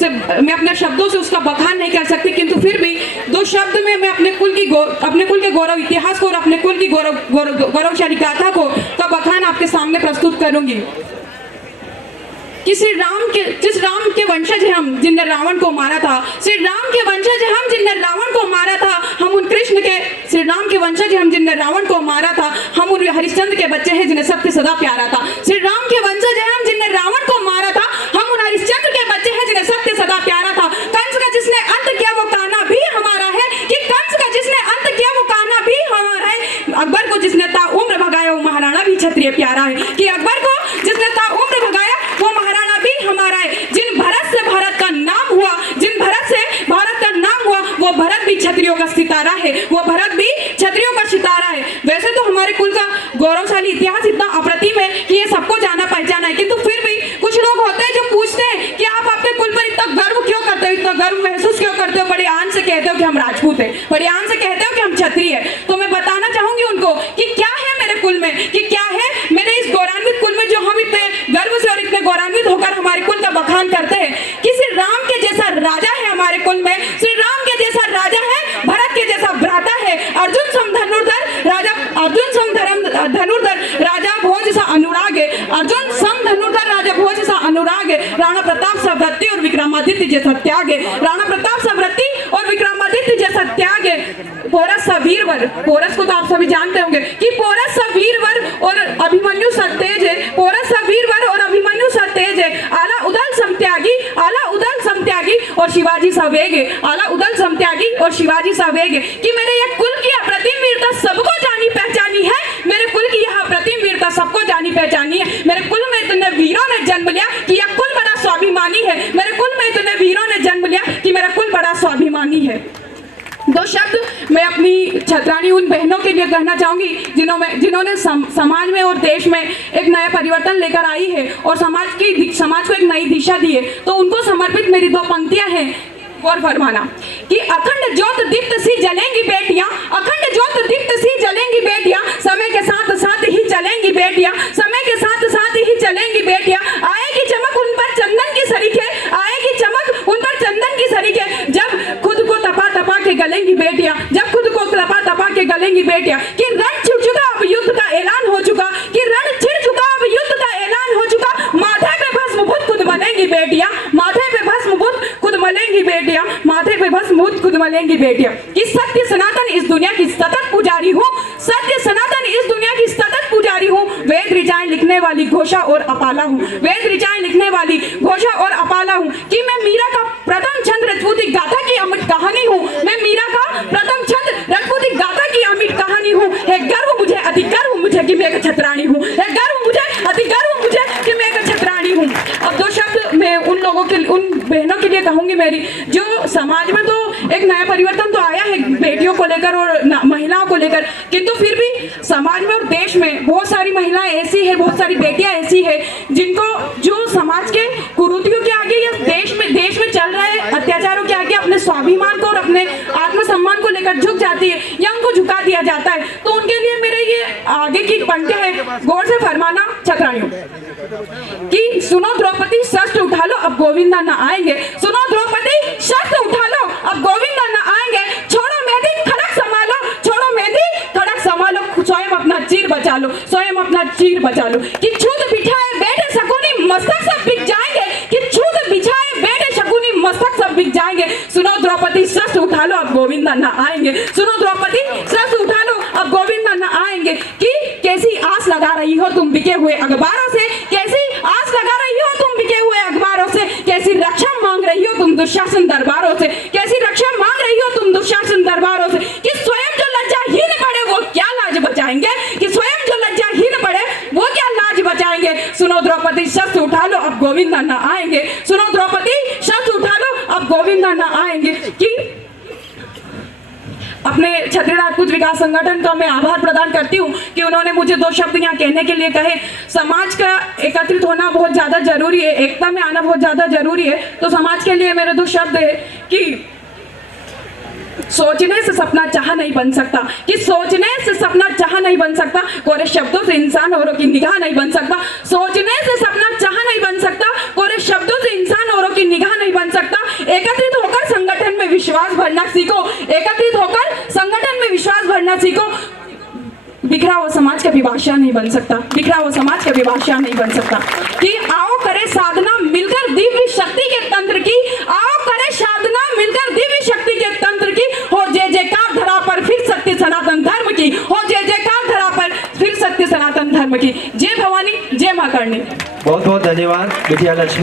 से मैं अपने शब्दों से उसका बखान नहीं कर सकती, किंतु फिर भी 2 शब्द में मैं अपने कुल के गौरव इतिहास को और अपने कुल की गौरवशाली गाथा को का बखान आपके सामने प्रस्तुत करूंगी कि जिस राम के वंशज हैं हम जिनने रावण को मारा था, श्री राम के वंशज हैं हम जिनने रावण को मारा था, हम उन कृष्ण के श्री राम के वंशज हैं हम जिनने रावण को मारा था, हम उन हरिश्चंद्र के बच्चे हैं जिन्हें सत्य सदा प्यारा था। श्री राम के वंशज हैं हम जिनने रावण को मारा था, हम उन हरिश्चंद्र के बच्चे हैं जिन्हें सत्य सदा प्यारा था। कंस का जिसने अंत किया वो कान्हा भी हमारा है, कि कंस का जिसने अंत किया वो कान्हा भी हमारा है। अकबर को जिसने ता उम्र भगाया वो महाराणा भी क्षत्रिय प्यारा है, कि अकबर को जिसने ता उम्र भगाया वो महाराणा भी हमारा है। जिन भरत से भारत का नाम हुआ, जिन भरत से भारत का नाम हुआ, वो भरत भी क्षत्रियों का सितारा है, वो भरत भी क्षत्रियों का सितारा है। वैसे तो हमारे कुल का गौरवशाली इतिहास इतना अप्रतिम है कि ये सबको जाना पहचाना है, किंतु फिर भी कुछ लोग होते हैं जो पूछते हैं कि आप अपने कुल पर इतना गर्व क्यों करते हो, इतना गर्व महसूस क्यों करते हो, बड़े आन से कहते हो कि हम राजपूत हैं, बड़े आन से कहते हो कि हम क्षत्रिय हैं। तो मैं बताना चाहूंगी उनको कि क्या है मेरे कुल में, कि क्या है मेरे इस गौरवान्वित कुल में जो हम इतने गर्व से और इतने गौरवान्वित होकर हमारे कुल का बखान करते हैं कि श्री राम के जैसा राजा है हमारे कुल में, श्री राम के जैसा राजा है, भरत के जैसा भ्राता है, अर्जुन सम धनुर्धर राजा, अर्जुन सम धनुर्धर राजा भोज सा अनुराग है, अर्जुन सम धनुर्धर राजा भोज सा अनुराग है, राणा प्रताप सा व्रति और विक्रमादित्य जैसा त्याग है, राणा प्रताप सा व्रति और विक्रमादित्य जैसा त्याग है, पोरस सा वीरवर, पोरस को तो आप सभी जानते होंगे कि पोरस सा वीरवर और अभिमन्यु सा तेज है, पोरस सा वीरवर और अभिमन्यु सा तेज है, आला उदल समत्यागी, आला उदल समत्यागी और शिवाजी सा वेग है, आला उदल समत्यागी और शिवाजी सा वेग है, कि मेरे यह कुल की अप्रतिम वीरता सबको जानी पहचानी है, मेरे कुल की यह अप्रतिम वीरता सबको जानी पहचानी है, मेरे कुल में इतने वीरों ने जन्म लिया कि यह कुल बड़ा स्वाभिमानी है, मेरे कुल में इतने वीरों ने जन्म लिया कि मेरा कुल बड़ा स्वाभिमानी है। 2 शब्द मैं अपनी छत्राणी उन बहनों के लिए कहना चाहूंगी जिन्होंने समाज में और देश में एक नया परिवर्तन लेकर आई है और समाज को एक नई दिशा दी है, तो उनको समर्पित मेरी 2 पंक्तियां हैं। गौर फरमाना कि अखंड ज्योत दीप्त सी जलेंगी बेटियां, अखंड ज्योत दीप्त सी जलेंगी बेटियां, समय के साथ साथ ही चलेंगी बेटियां, समय के साथ साथ ही चलेंगी बेटियां, आएगी चमक उन पर चंदन की सरीखे, आएगी चमक उन पर चंदन की सरीखे, जब खुद को तपा तपा के गलेंगी बेटियां, जब खुद को तपा तपा के गलेंगी बेटियां, कि रण छिड़ चुका अब युद्ध का ऐलान हो चुका, कि रण छिड़ चुका अब युद्ध का ऐलान हो चुका, माथे पे भस्म बुत खुद मलेंगी बेटियां, माथे पे भस्म बुत खुद मलेंगी बेटियां, माथे पे भस्म बुत खुद मलेंगी बेटियां, कि सत्य सनातन इस दुनिया की सतत पुजारी हूँ, सत्य सनातन इस दुनिया की सतत पुजारी हूँ, वेद ऋचाएं लिखने वाली घोषा और अपाला हूँ, वेद ऋचाएं लिखने वाली घोषा और अपाला हूँ, कि मैं मीरा का प्रथम छंद रजपूती गाथा की अमिट कहानी हूँ, मैं मीरा का प्रथम छंद रजपूती गाथा की अमिट कहानी हूँ, है गर्व मुझे अति गर्व मुझे कि मैं एक छत्राणी हूँ, है गर्व मुझे अति गर्व मुझे कि मैं एक छत्राणी हूँ। अब 2 शब्द मैं उन लोगों के उन बहनों के लिए कहूंगी मेरी, जो समाज में तो एक नया परिवर्तन तो आया है बेटियों को लेकर और महिलाओं को लेकर, किंतु फिर भी समाज में और देश में बहुत सारी महिलाएं ऐसी है, बहुत सारी बेटियां ऐसी है जिनको जो समाज के कुरीतियों के आगे या देश में चल रहे अत्याचारों के आगे अपने स्वाभिमान को और अपने आत्मसम्मान को लेकर झुक जाती है या उनको झुका दिया जाता है, तो उनके लिए मेरे ये आगे की पंक्तियां है। गौर से फरमाना छत्राणियों कि सुनो द्रौपदी शस्त्र उठा लो अब गोविंदा न आएंगे, सुनो द्रौपदी शस्त्र उठा लो अब गोविंदा न आएंगे, छोड़ो मेहंदी खड़क संभालो, छोड़ो मेहंदी खड़क संभालो, स्वयं अपना चीर बचा लो, स्वयं अपना चीर बचा लो, कि छूत बिछाए बैठे शकुनी मस्तक सब बिक जाएंगे, कि छूत बिछाए बैठे शकुनी मस्तक सब बिक जाएंगे, सुनो द्रौपदी शस्त्र उठा लो अब गोविंदा न आएंगे, सुनो द्रौपदी शस्त्र उठा लो अब गोविंदा न आएंगे, कि कैसी आस लगा रही हो तुम बिके हुए अखबारों से, कैसी आस लगा रही हो तुम बिके हुए अखबारों से, कैसी रक्षा मांग रही हो तुम दुशासन दरबारों से, कैसी रक्षा मांग रही हो तुम दुशासन दरबारों से, कि स्वयं जो लज्जाहीन पड़े वो क्या लाज बचाएंगे, कि स्वयं जो लज्जाहीन पड़े वो क्या लाज बचाएंगे, सुनो द्रौपदी शस्त्र उठा लो अब गोविंदा न आएंगे, सुनो द्रौपदी शस्त्र उठा लो अब गोविंदा न आएंगे। कि अपने क्षत्रिय राजपूत विकास संगठन का मैं आभार प्रदान करती हूँ कि उन्होंने मुझे 2 शब्द यहाँ कहने के लिए कहे। समाज का एकत्रित होना बहुत ज़्यादा जरूरी है, एकता में आना बहुत ज़्यादा जरूरी है, तो समाज के लिए मेरे 2 शब्द है कि सोचने से सपना चाह नहीं बन सकता, कि सोचने से सपना चाह नहीं बन सकता, कोरे शब्दों से इंसान औरों की निगाह नहीं बन सकता, सोचने से सपना चाह नहीं बन सकता, कोरे शब्दों से इंसान औरों की आपकी निगाह नहीं बन सकता। एकत्रित होकर संगठन में विश्वास भरना सीखो, एकत्रित होकर संगठन में विश्वास भरना सीखो। बिखरा हुआ समाज कभी बादशाह नहीं बन सकता, बिखरा हुआ समाज कभी बादशाह नहीं बन सकता। कि आओ करे साधना मिलकर दिव्य शक्ति के तंत्र की, आओ करे साधना मिलकर दिव्य शक्ति के तंत्र की, हो जय जयकार धरा पर फिर सत्य सनातन धर्म की, हो जय जयकार धरा पर फिर सत्य सनातन धर्म की। जय भवानी, जय मां करणी। बहुत बहुत धन्यवाद बिटिया लक्ष्मी।